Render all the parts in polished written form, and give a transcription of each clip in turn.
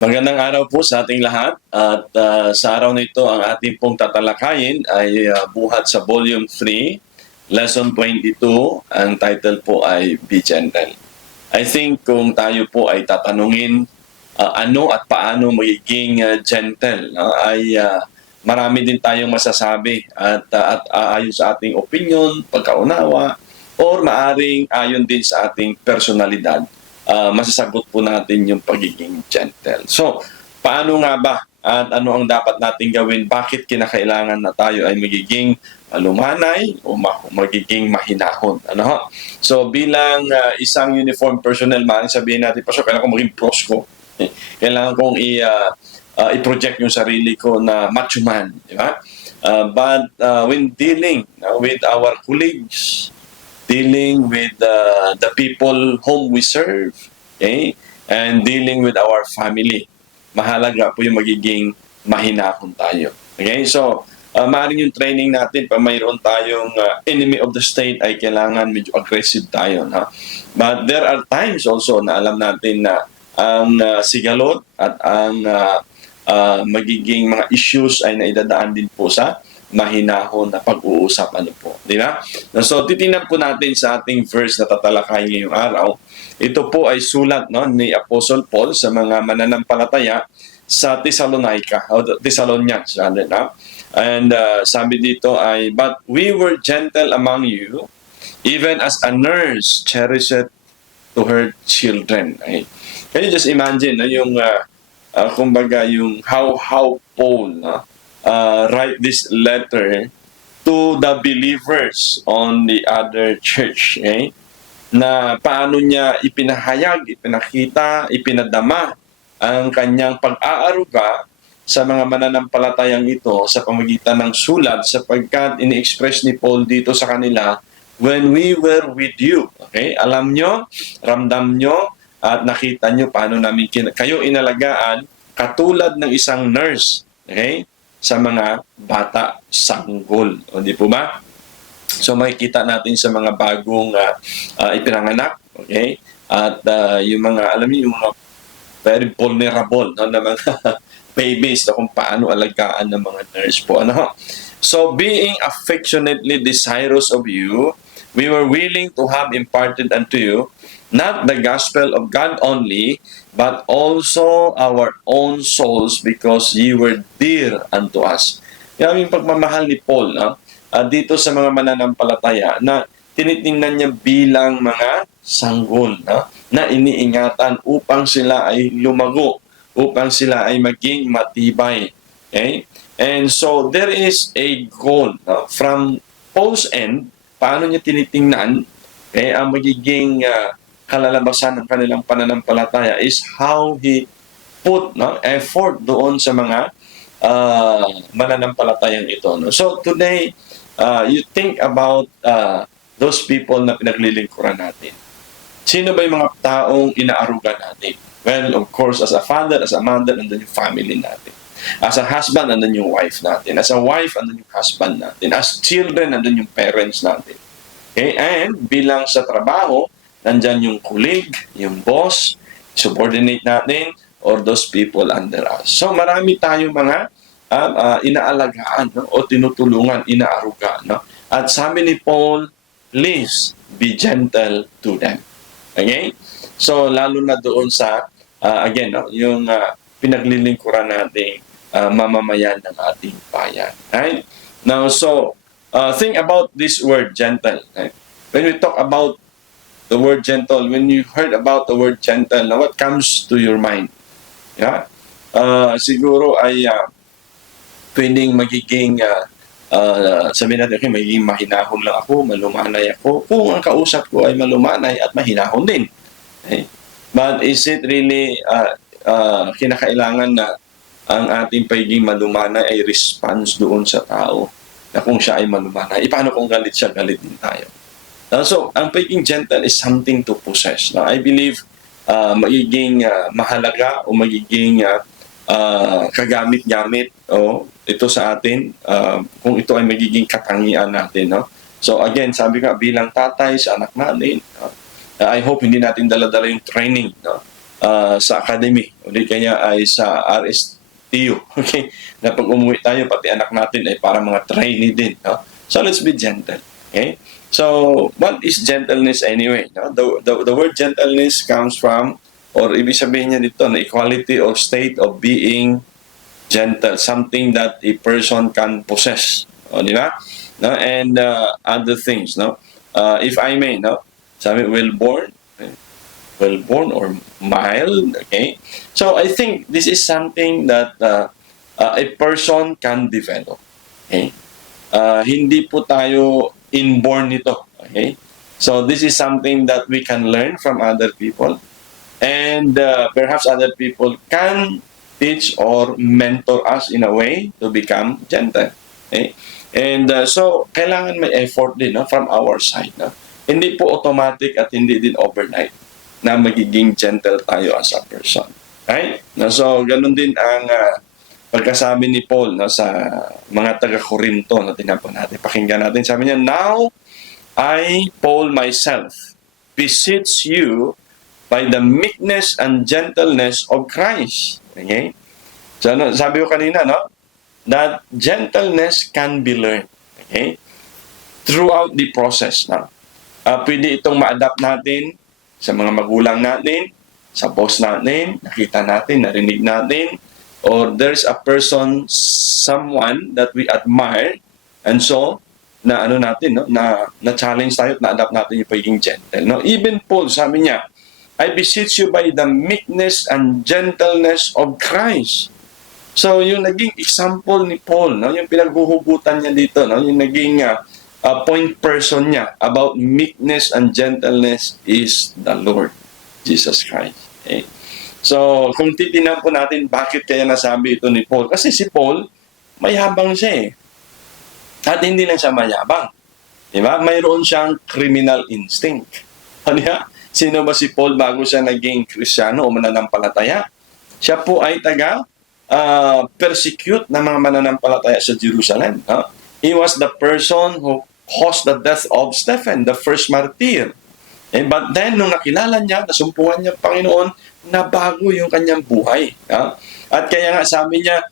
Magandang araw po sa ating lahat at sa araw na ito ang ating pong tatalakayin ay buhat sa Volume 3, Lesson 22. Ang title po ay Be Gentle. I think kung tayo po ay tatanungin ano at paano magiging gentle, ay marami din tayong masasabi at ayon sa ating opinion, pagkaunawa, or maaring ayon din sa ating personalidad. Masasagot po natin yung pagiging gentle. So, paano nga ba at ano ang dapat natin gawin? Bakit kinakailangan na tayo ay magiging lumanay o magiging mahinahon? Ano ho? So, bilang isang uniform personnel, maaaring sabihin natin, Pastor, kailangan ko maging pros ko. Kailangan kong i-project yung sarili ko na macho man. Di ba? But when dealing with our colleagues, dealing with the people whom we serve, okay? And dealing with our family. Mahalaga po yung magiging mahinahon tayo. Okay? So, maaaring yung training natin, pag mayroon tayong enemy of the state, ay kailangan medyo aggressive tayo. Ha? But there are times also na alam natin na ang sigalot at ang magiging mga issues ay naidadaan din po sa mahinahon na pag-uusap, ano po, di ba? So titingnan po natin sa ating verse na tatalakay ngayong araw. Ito po ay sulat ni Apostle Paul sa mga mananampalataya sa Thessalonica o Thessalonians rather, no? And sabi dito ay, "But we were gentle among you, even as a nurse cherisheth to her children." Ay, can you just imagine yung kumbaga yung how Paul write this letter to the believers on the other church, na paano niya ipinahayag, ipinakita, ipinadama ang kanyang pag-aaruga sa mga mananampalatayang ito sa pamamagitan ng sulat, sapagkat ini-express ni Paul dito sa kanila, when we were with you. Okay? Alam nyo, ramdam nyo, at nakita nyo paano namin kayo inalagaan katulad ng isang nurse. Okay? Sa mga bata sanggol. O di po ba? So makikita natin sa mga bagong ipinanganak, okay? At yung mga, alam niyo, yung mga very vulnerable na mga babies na kung paano alagaan ng mga nurse po. Ano? So being affectionately desirous of you, we were willing to have imparted unto you not the gospel of God only, but also our own souls, because ye were dear unto us. Yan yung pagmamahal ni Paul dito sa mga mananampalataya na tinitingnan niya bilang mga sanggol na iniingatan upang sila ay lumago, upang sila ay maging matibay. Okay? And so there is a goal from Paul's end, paano niya tinitingnan ang magiging kalalabasan ng kanilang pananampalataya is how he put effort doon sa mga mananampalatayang ito. No? So today, you think about those people na pinaglilingkuran natin. Sino ba yung mga taong inaaruga natin? Well, of course, as a father, as a mother, nandun yung family natin. As a husband, nandun yung wife natin. As a wife, nandun yung husband natin. As children, nandun yung parents natin. Okay? And bilang sa trabaho, nandyan yung colleague, yung boss, subordinate natin, or those people under us. So marami tayong mga inaalagaan o tinutulungan, inaaruga. At sabi ni Paul, please be gentle to them. Okay? So lalo na doon sa, again, yung pinaglilingkuran nating mamamayan ng ating bayan. Right? Now, so, think about this word, gentle. Right? When we talk about the word gentle, when you heard about the word gentle, now what comes to your mind? Yeah? Siguro ay pwedeng magiging, sabihin natin, okay, magiging mahinahon lang ako, malumanay ako, kung ang kausap ko ay malumanay at mahinahon din. Okay? But is it really kinakailangan na ang ating pagiging malumanay ay response doon sa tao na kung siya ay malumanay? Paano kung galit siya, galit din tayo? So, ang pagiging gentle is something to possess. Now, I believe magiging mahalaga o magiging kagamit-gamit ito sa atin kung ito ay magiging katangian natin. No? So, again, sabi nga, bilang tatay sa anak natin, I hope hindi natin dala-dala yung training sa academy, o di kaya ay sa RSTU. Okay? Na pag umuwi tayo, pati anak natin ay para mga trainee din. No? So let's be gentle. Okay? So, what is gentleness anyway? No? The word gentleness comes from, or ibig sabihin niya dito, na equality of state of being gentle, something that a person can possess. O, di ba? No? And other things. No? If I may, no? Sabi, well-born or mild. Okay? So, I think this is something that a person can develop. Okay? Hindi po tayo inborn nito. Okay? So, this is something that we can learn from other people. And perhaps other people can teach or mentor us in a way to become gentle. Okay? And so, kailangan may effort din, no, from our side. No? Hindi po automatic at hindi din overnight na magiging gentle tayo as a person. Right? No, so, ganun din ang pagkasabi ni Paul, no, sa mga taga-Korinto na tinapon natin. Pakinggan natin. Sabi niya, "Now I, Paul myself, beseech you by the meekness and gentleness of Christ." Okay? So, sabi ko kanina, no? That gentleness can be learned. Okay? Throughout the process. No? Pwede itong ma-adapt natin sa mga magulang natin, sa boss natin, nakita natin, narinig natin, or there's a person, someone that we admire, and so, na ano natin, no? na challenge tayo at na-adapt natin yung pagiging gentle. No? Even Paul, sabi niya, "I beseech you by the meekness and gentleness of Christ." So, yung naging example ni Paul, no? Yung pinaghuhugutan niya dito, no? Yung naging point person niya about meekness and gentleness is the Lord Jesus Christ. Okay? So, kung titignan po natin bakit kaya nasabi ito ni Paul, kasi si Paul, mayabang siya eh. At hindi lang siya mayabang. Diba? Mayroon siyang criminal instinct. Ano yan? Sino ba si Paul bago siya naging Kristiyano o mananampalataya? Siya po ay persecute ng mga mananampalataya sa Jerusalem. No? He was the person who caused the death of Stephen, the first martyr. But then, nung nakilala niya, nasumpungan niya Panginoon, nabago yung kanyang buhay. At kaya nga sabi niya,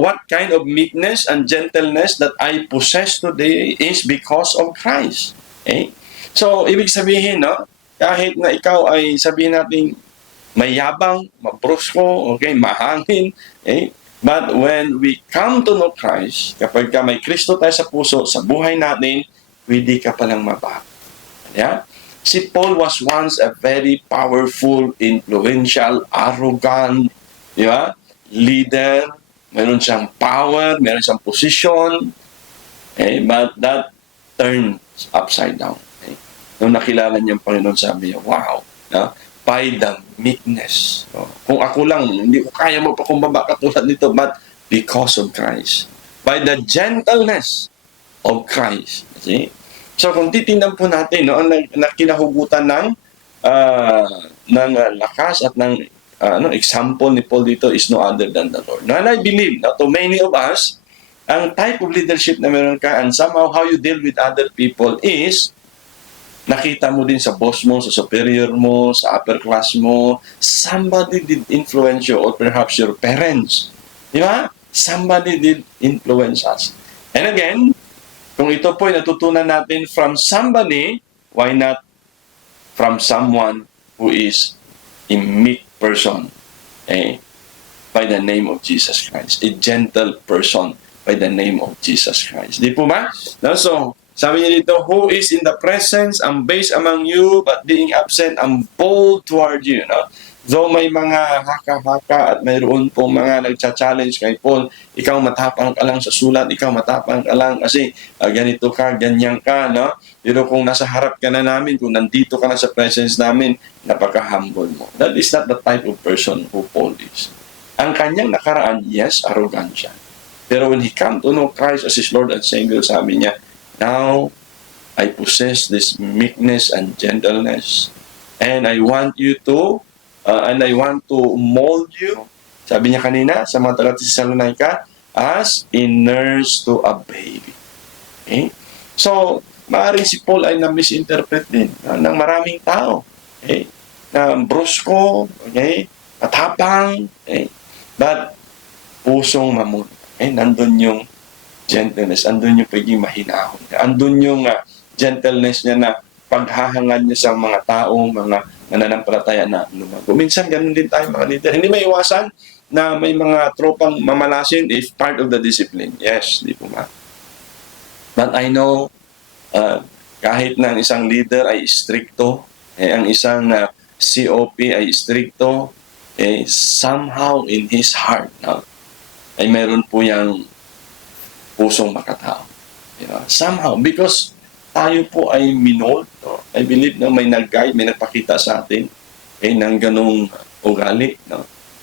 what kind of meekness and gentleness that I possess today is because of Christ. Okay? So, ibig sabihin, no? Kahit na ikaw ay sabihin natin mayabang, mabrusko, okay, mahangin, okay? But when we come to know Christ, kapag ka may Kristo tayo sa puso, sa buhay natin, pwede ka palang mabago. Yeah? Si Paul was once a very powerful, influential, arrogant, di ba? Leader. Meron siyang power, meron siyang position. Okay? But that turned upside down. Okay? Nung nakilala niya ang Panginoon, sabi niya, wow, no? By the meekness. So, kung ako lang, hindi ko kaya magpakumbaba katulad nito, but because of Christ. By the gentleness of Christ. See? So, kung titingnan po natin, no, ang kinahugutan ng lakas at ng example ni Paul dito is no other than the Lord. Now, and I believe na to many of us, ang type of leadership na meron ka and somehow how you deal with other people is nakita mo din sa boss mo, sa superior mo, sa upper class mo, somebody did influence you or perhaps your parents. Di ba? Somebody did influence us. And again, kung ito po ay natutunan natin from somebody, why not from someone who is a meek person, by the name of Jesus Christ. A gentle person by the name of Jesus Christ. Di po ba? No? So, sabi niya dito, who is in the presence, ang base among you, but being absent, ang bold toward you. No? Though may mga haka-haka at mayroon pong mga nagcha-challenge kay Paul, ikaw matapang ka lang sa sulat, ikaw matapang ka lang kasi ganito ka, ganyan ka. No? Pero kung nasa harap ka na namin, kung nandito ka na sa presence namin, napaka-humble mo. That is not the type of person who Paul is. Ang kanyang nakaraan, yes, arrogant siya. Pero when he come to know Christ as his Lord and Savior, sabi niya, now, I possess this meekness and gentleness. And I want you to, and I want to mold you, sabi niya kanina, sa mga taga-Thessalonica, as a nurse to a baby. Okay? So, maaaring si Paul ay na-misinterpret din ng maraming tao. Okay? na brusko, okay? Matapang, okay? But pusong mamon. Okay? Nandun yung gentleness, andun yung pagiging mahinahon. Andun yung gentleness niya na paghahangad niya sa mga tao, mga nananampalataya na lumago. Minsan, ganun din tayo mga leader. Hindi may iwasan na may mga tropang mamalasin is part of the discipline. Yes, di po ma. But I know, kahit na ang isang leader ay stricto, ang isang COP ay stricto, somehow in his heart, ay meron po yung pusong makatao. Somehow, because tayo po ay minold, I believe na may nag-guide, may nagpakita sa atin ng ganong ugali.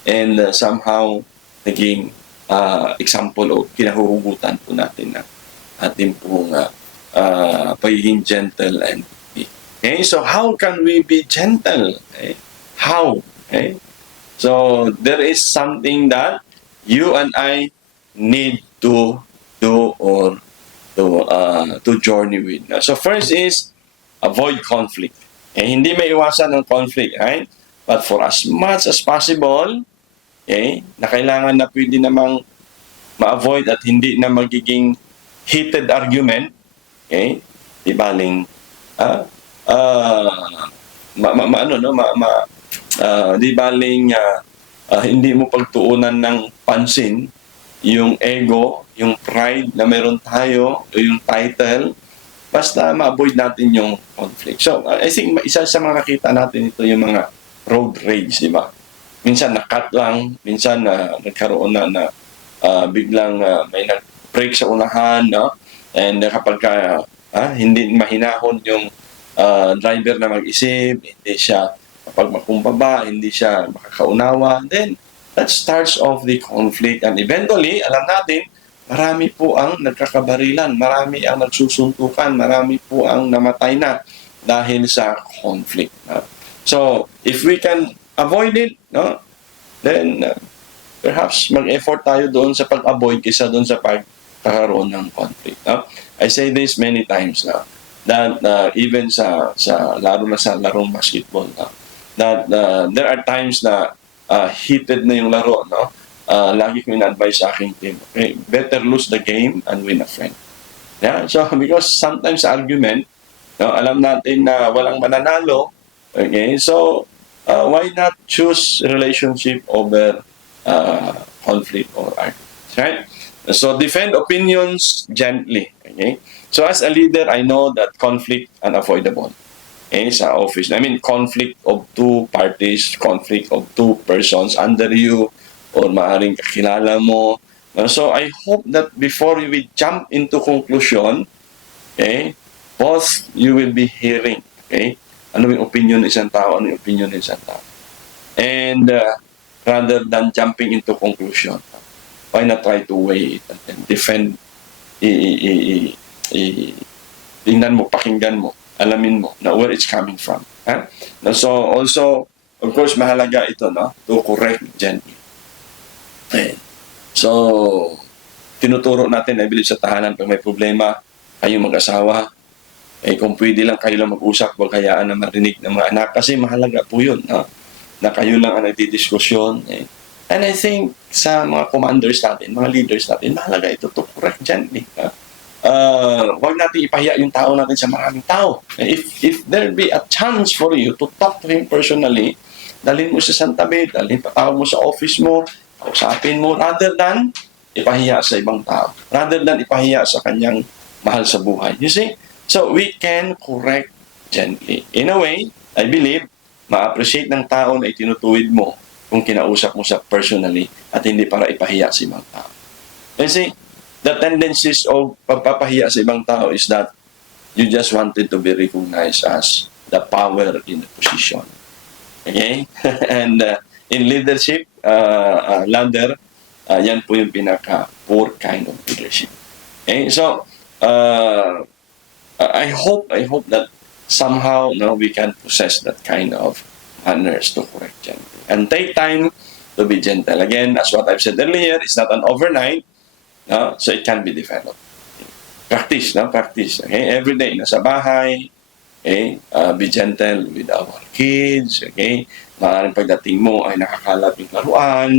And somehow, naging example o kinahuhugutan po natin na ating pong pagiging gentle and meek. Okay, so how can we be gentle? How? Okay? So there is something that you and I need to do or to journey with. So first is avoid conflict. Hindi may iwasan ng conflict, right? But for as much as possible, na kailangan na pwede namang ma-avoid at hindi na magiging heated argument, di baling di baling hindi mo pagtuunan ng pansin yung ego, yung pride na meron tayo, o yung title, basta ma-avoid natin yung conflict. So, I think isa sa mga nakita natin ito yung mga road rage, di ba? Minsan na-cut lang, minsan nagkaroon na biglang may nag-break sa unahan, no? And kapag hindi mahinahon yung driver na mag-isip, hindi siya kapag makumbaba, hindi siya makakaunawa, then that starts off the conflict. And eventually, alam natin, marami po ang nagkakabarilan, marami ang nagsusuntukan, marami po ang namatay na dahil sa conflict. So, if we can avoid it, then perhaps mag-effort tayo doon sa pag-avoid kaysa doon sa pagkakaroon ng conflict. I say this many times now, that even lalo na sa larong basketball, that there are times na heated na yung laro, lagi ko in-advise sa aking team, better lose the game and win a friend. Yeah, so because sometimes sa argument, alam natin na walang mananalo, so why not choose relationship over conflict or arguments, right? So defend opinions gently, So as a leader, I know that conflict unavoidable. Sa office. I mean, conflict of two parties, conflict of two persons under you, or maaaring kakilala mo. So I hope that before we jump into conclusion, both you will be hearing, ano yung opinion ng isang tao, ano yung opinion ng isang tao. And rather than jumping into conclusion, why not try to weigh it and defend, tingnan mo, pakinggan mo, alamin mo na where it's coming from. So also, of course, mahalaga ito, to correct gently. So, tinuturo natin, I believe, sa tahanan pag may problema, kayong mag-asawa, kung pwede lang kayo lang mag-usap, huwag hayaan na marinig ng mga anak. Kasi mahalaga po yun, na kayo lang ang nagdidiskusyon. And I think sa mga commanders natin, mga leaders natin, mahalaga ito to correct gently. Huwag natin ipahiya yung tao natin sa maraming tao. If there be a chance for you to talk to him personally, dalhin mo sa tabi, dalhin patawag mo sa office mo, kausapin mo, rather than ipahiya sa ibang tao. Rather than ipahiya sa kanyang mahal sa buhay. You see? So, we can correct gently. In a way, I believe, ma-appreciate ng tao na itinutuwid mo kung kinausap mo sa personally at hindi para ipahiya sa ibang tao. You see? The tendencies of pagpapahiya sa ibang tao is that you just wanted to be recognized as the power in the position. Okay? And in leadership, ladder, yan po yung pinaka-poor kind of leadership. Okay? So, I hope that somehow we can possess that kind of manners to correct gently. And take time to be gentle. Again, as what I've said earlier, it's not an overnight. So it can be developed. Practice. Practice. Okay? Every day, nasa bahay, Okay? Be gentle with our kids. Okay? Maaaring pagdating mo ay nakakalat yung laruan.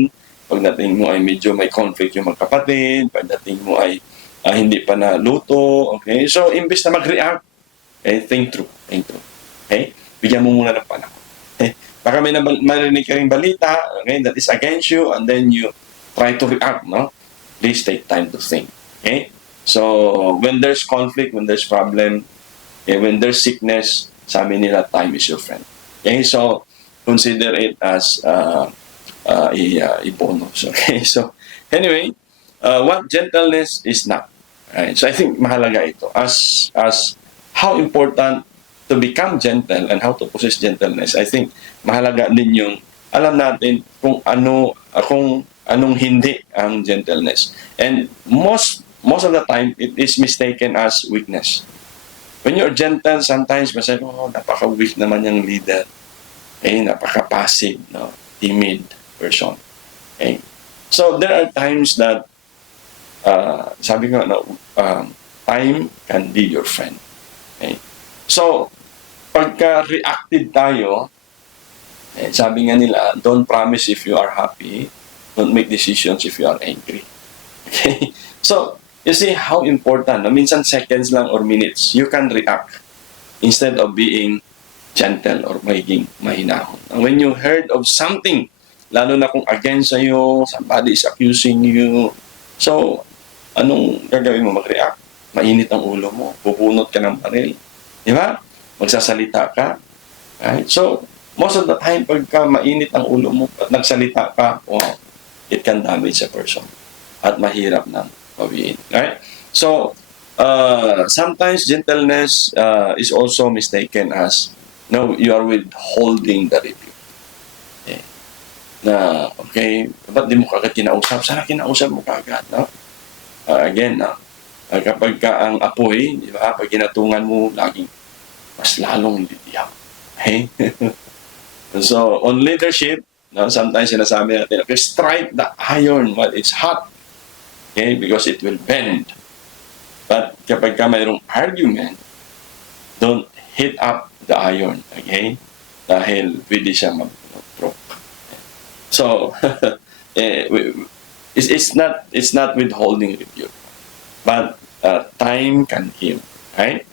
Pagdating mo ay medyo may conflict yung magkapatid. Pagdating mo ay hindi pa naluto. Okay? So, imbes na mag-react, think through. Think through. Okay? Bigyan mo muna ng panahon. Okay? Baka may marinig ka ring balita, okay, that is against you, and then you try to react, no? Please take time to think. Okay? So, when there's conflict, when there's problem, when there's sickness, sabi nila, time is your friend. Okay? So, consider it as a bonus. Okay? So, anyway, what gentleness is not. Right? So, I think mahalaga ito. As how important to become gentle and how to possess gentleness, I think mahalaga din yung alam natin kung anong hindi ang gentleness. And most of the time, it is mistaken as weakness. When you're gentle, sometimes masabi, napaka-weak naman yung leader. Napaka-passive, no? Timid person. Okay? So, there are times that, sabi ko, time can be your friend. Okay? So, pagka-reactive tayo, sabi nga nila, don't promise if you are happy, don't make decisions if you are angry. Okay? So, you see how important, minsan seconds lang or minutes, you can react instead of being gentle or magiging mahinahon. And when you heard of something, lalo na kung against sa'yo, somebody is accusing you, so, anong gagawin mo? Mag-react. Mainit ang ulo mo, pupunot ka ng baril. Di ba? Magsasalita ka. Right? So, most of the time, pagka mainit ang ulo mo at nagsalita ka, it can damage a person. At mahirap nang bawiin. Right? So, sometimes gentleness is also mistaken as, you are withholding the rebuke. Okay? Okay, ba't di mo kagad kinausap? Sana kinausap mo kagad, no? Again, kapag ka ang apoy, di ba, pag ginatungan mo, laging mas lalong litiyak. Okay? So, on leadership, sometimes sinasabi natin, okay, strike the iron while it's hot. Okay? Because it will bend. But kapag ka mayroong argument, don't hit up the iron. Okay? Dahil pwede siya mag-broke. So, it's not withholding rebuke. But time can heal. Right?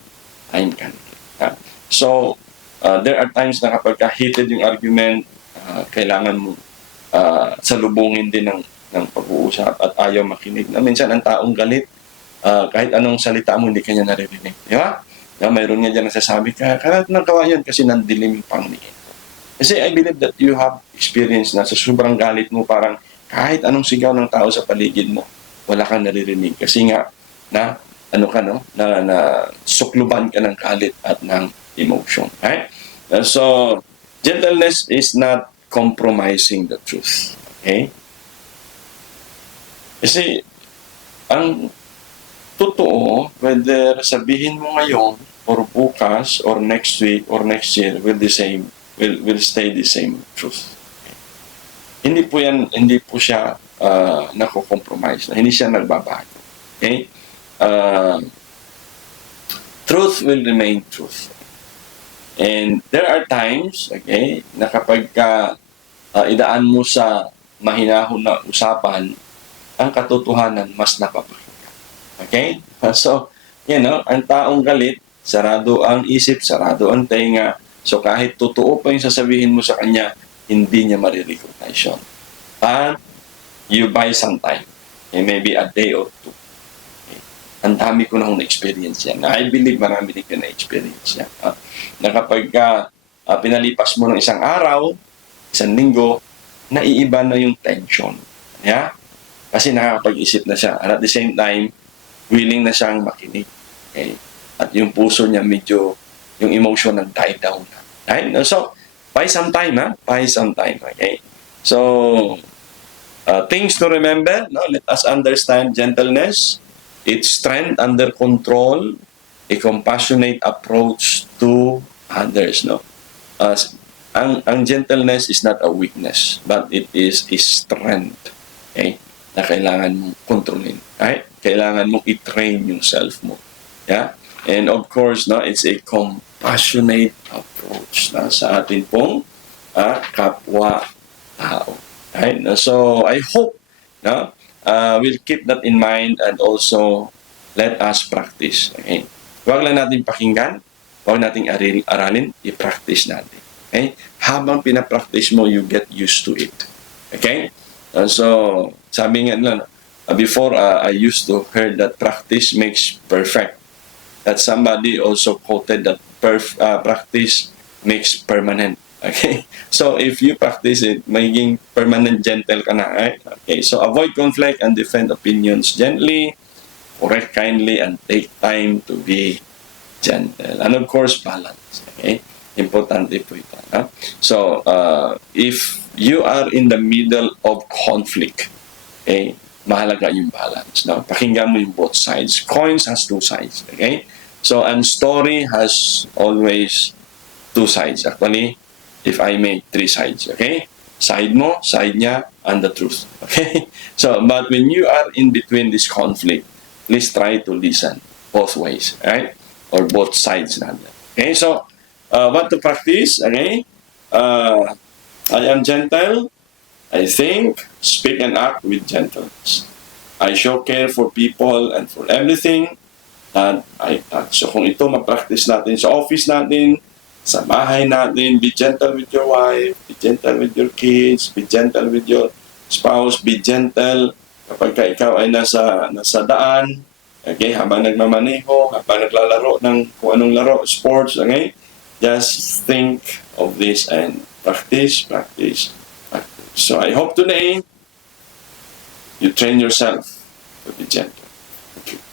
Time can heal. So, there are times na kapag heated yung argument, kailangan mo salubungin din ng pag-uusap at ayaw makinig. Minsan ang taong galit, kahit anong salita mo, hindi kanya naririnig. Di ba? Mayroon nga dyan nasasabi ka, kaya nagawa yun kasi nandilim yung pangniin. Kasi I believe that you have experience na sa sobrang galit mo, parang kahit anong sigaw ng tao sa paligid mo, wala kang naririnig. Kasi nga, na sukluban ka ng galit at ng emotion. Right? So, gentleness is not compromising the truth. Okay? Kasi, ang totoo, whether sabihin mo ngayon, or bukas, or next week, or next year, will stay the same truth. Okay? Hindi po siya nako-compromise. Hindi siya nagbabago. Okay? Truth will remain truth. And there are times, okay, na kapag idaan mo sa mahinahon na usapan, ang katotohanan mas napapakinggan. Okay? So, ang taong galit, sarado ang isip, sarado ang tenga. So, kahit totoo pa yung sasabihin mo sa kanya, hindi niya marirecognize yun. But, you buy some time. Maybe a day or two. Ang dami ko na na-experience yan. I believe marami din ko na-experience yan. Na kapag pinalipas mo ng isang araw, isang linggo, naiiba na yung tension. Yeah? Kasi nakakapag-isip na siya. And at the same time, willing na siyang makinig. Okay? At yung puso niya medyo, yung emotion nag-die down. Right? So, buy some time, Buy some time. Okay? So, things to remember, let us understand gentleness. It's strength under control, a compassionate approach to others. Ang gentleness is not a weakness, but it is a strength. Okay? Na kailangan mong kontrolin. Right? Kailangan mong i-train yung self mo. Yeah? And of course, it's a passionate approach sa atin pong kapwa-tao. Right? So, I hope we'll keep that in mind and also let us practice. Okay? Huwag lang natin pakinggan, huwag nating aralin, i-practice natin. Okay? Habang pinapractice mo, you get used to it. Okay? So, sabi nga nila, before I used to heard that practice makes perfect. That somebody also quoted that practice makes permanent. Okay? So, if you practice it, magiging permanent gentle ka na. Right? Okay? So, avoid conflict and defend opinions gently, correct kindly, and take time to be gentle. And of course, balance. Okay? Importante po ito. So, if you are in the middle of conflict, okay, mahalaga yung balance. Now, pakinggan mo yung both sides. Coins has two sides. Okay? So, and story has always two sides. Actually, if I make three sides. Okay? Side mo, side niya, and the truth. Okay? So, but when you are in between this conflict, please try to listen both ways. Right? Or both sides. Okay? So, what to practice? Okay? I am gentle. I think, speak, and act with gentleness. I show care for people and for everything that I touch. So kung ito ma-practice natin sa office natin, sa bahay natin, be gentle with your wife, be gentle with your kids, be gentle with your spouse, be gentle kapag ka ikaw ay nasa daan, okay, habang nagmamaneho, habang naglalaro ng kung anong laro, sports, okay, just think of this and practice. So I hope today you train yourself to be gentle. Thank you.